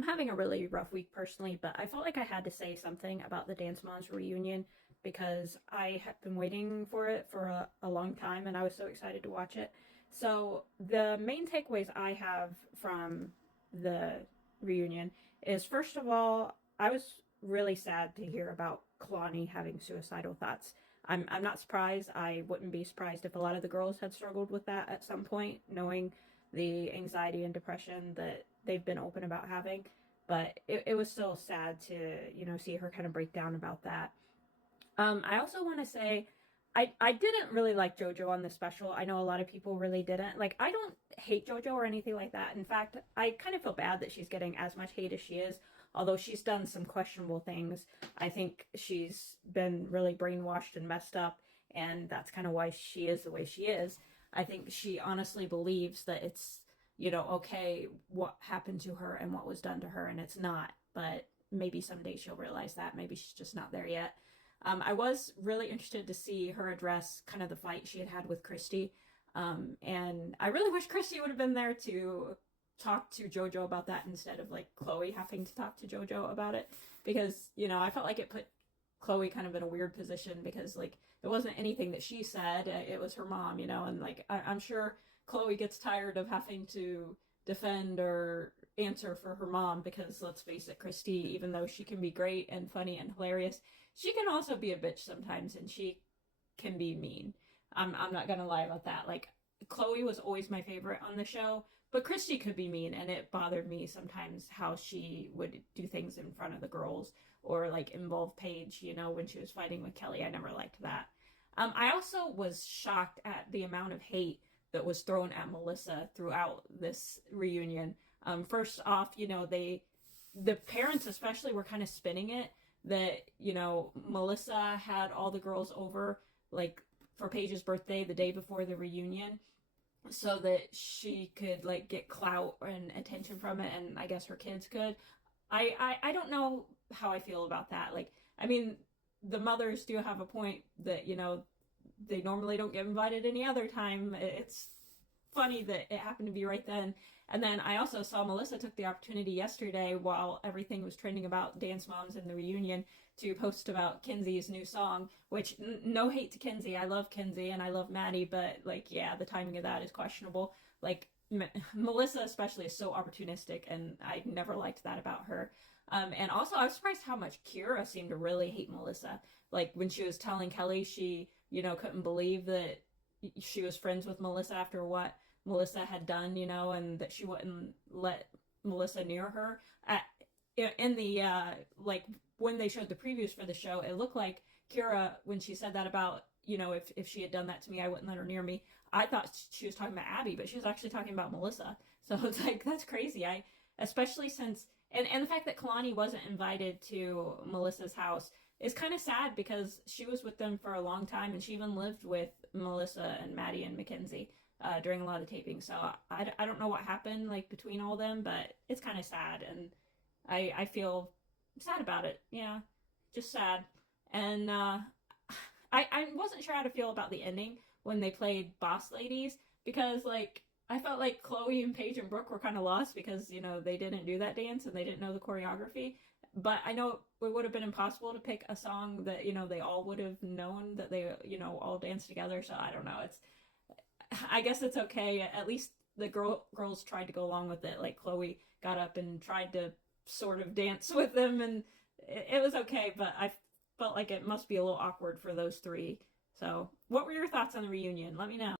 I'm having a really rough week personally, but I felt like I had to say something about the Dance Moms reunion because I have been waiting for it for a long time and I was so excited to watch it. So, the main takeaways I have from the reunion is first of all, I was really sad to hear about Kalani having suicidal thoughts. I'm not surprised. I wouldn't be surprised if a lot of the girls had struggled with that at some point, knowing the anxiety and depression that they've been open about having. But it was still sad to, see her kind of break down about that. I also want to say I didn't really like JoJo on the special. I know a lot of people really didn't. Like, I don't hate JoJo or anything like that. In fact, I kind of feel bad that she's getting as much hate as she is, although she's done some questionable things. I think she's been really brainwashed and messed up, and that's kind of why she is the way she is. I think she honestly believes that it's, okay, what happened to her and what was done to her, and it's not. But maybe someday she'll realize that. Maybe she's just not there yet. I was really interested to see her address kind of the fight she had had with Christy. And I really wish Christy would have been there to talk to JoJo about that instead of like Chloe having to talk to JoJo about it. Because, I felt like it put Chloe kind of in a weird position because like it wasn't anything that she said, it was her mom, and like I'm sure Chloe gets tired of having to defend or answer for her mom because let's face it, Christy, even though she can be great and funny and hilarious, she can also be a bitch sometimes and she can be mean. I'm not gonna lie about that. Like, Chloe was always my favorite on the show, but Christy could be mean, and it bothered me sometimes how she would do things in front of the girls or like involve Paige, when she was fighting with Kelly. I never liked that. I also was shocked at the amount of hate that was thrown at Melissa throughout this reunion. First off, the parents especially were kind of spinning it that, Melissa had all the girls over like for Paige's birthday the day before the reunion so that she could like get clout and attention from it, and I guess her kids could. I don't know how I feel about that. Like, I mean, the mothers do have a point that, they normally don't get invited any other time. It's funny that it happened to be right then. And then I also saw Melissa took the opportunity yesterday while everything was trending about Dance Moms and the reunion to post about Kenzie's new song, which no hate to Kenzie. I love Kenzie and I love Maddie, but like, yeah, the timing of that is questionable. Like, Melissa especially is so opportunistic, and I never liked that about her. And also, I was surprised how much Kira seemed to really hate Melissa. Like, when she was telling Kelly she, couldn't believe that she was friends with Melissa after what Melissa had done, and that she wouldn't let Melissa near her. In the, like, when they showed the previews for the show, it looked like Kira, when she said that about, if she had done that to me, I wouldn't let her near me. I thought she was talking about Abby, but she was actually talking about Melissa. So it's like, that's crazy. Especially since, and the fact that Kalani wasn't invited to Melissa's house is kind of sad because she was with them for a long time, and she even lived with Melissa and Maddie and Mackenzie during a lot of the taping. So I don't know what happened like between all of them, but it's kind of sad, and I feel sad about it. Yeah, just sad. And I wasn't sure how to feel about the ending when they played Boss Ladies because like I felt like Chloe and Paige and Brooke were kind of lost because they didn't do that dance and they didn't know the choreography. But I know it would have been impossible to pick a song that they all would have known that they all danced together. So I don't know. I guess it's okay. At least the girls tried to go along with it. Like, Chloe got up and tried to sort of dance with them, and it was okay. But I felt like it must be a little awkward for those three. So, what were your thoughts on the reunion? Let me know.